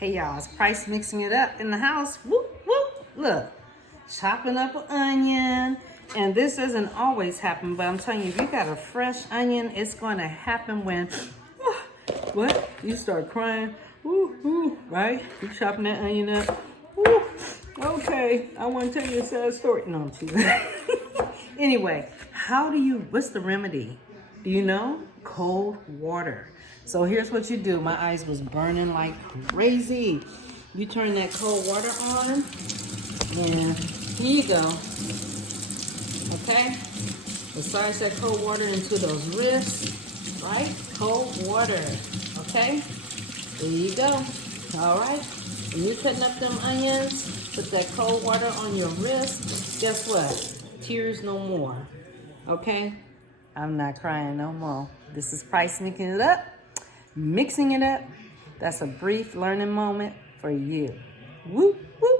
Hey y'all, it's Price mixing it up in the house. Whoop, whoop. Look, chopping up an onion. And this doesn't always happen, but I'm telling you, if you got a fresh onion, it's going to happen when, what? You start crying, right? You chopping that onion up. Okay, I want to tell you a sad story. No, I'm teasing. Anyway, what's the remedy? Do you know? Cold water. So here's what you do. My eyes was burning like crazy. You turn that cold water on, and here you go. Okay? Massage that cold water into those wrists, right? Cold water, okay? There you go. All right? When you're cutting up them onions, put that cold water on your wrist. Guess what? Tears no more. Okay? I'm not crying no more. This is Price mixing it up. Mixing it up. That's a brief learning moment for you. Whoop, whoop.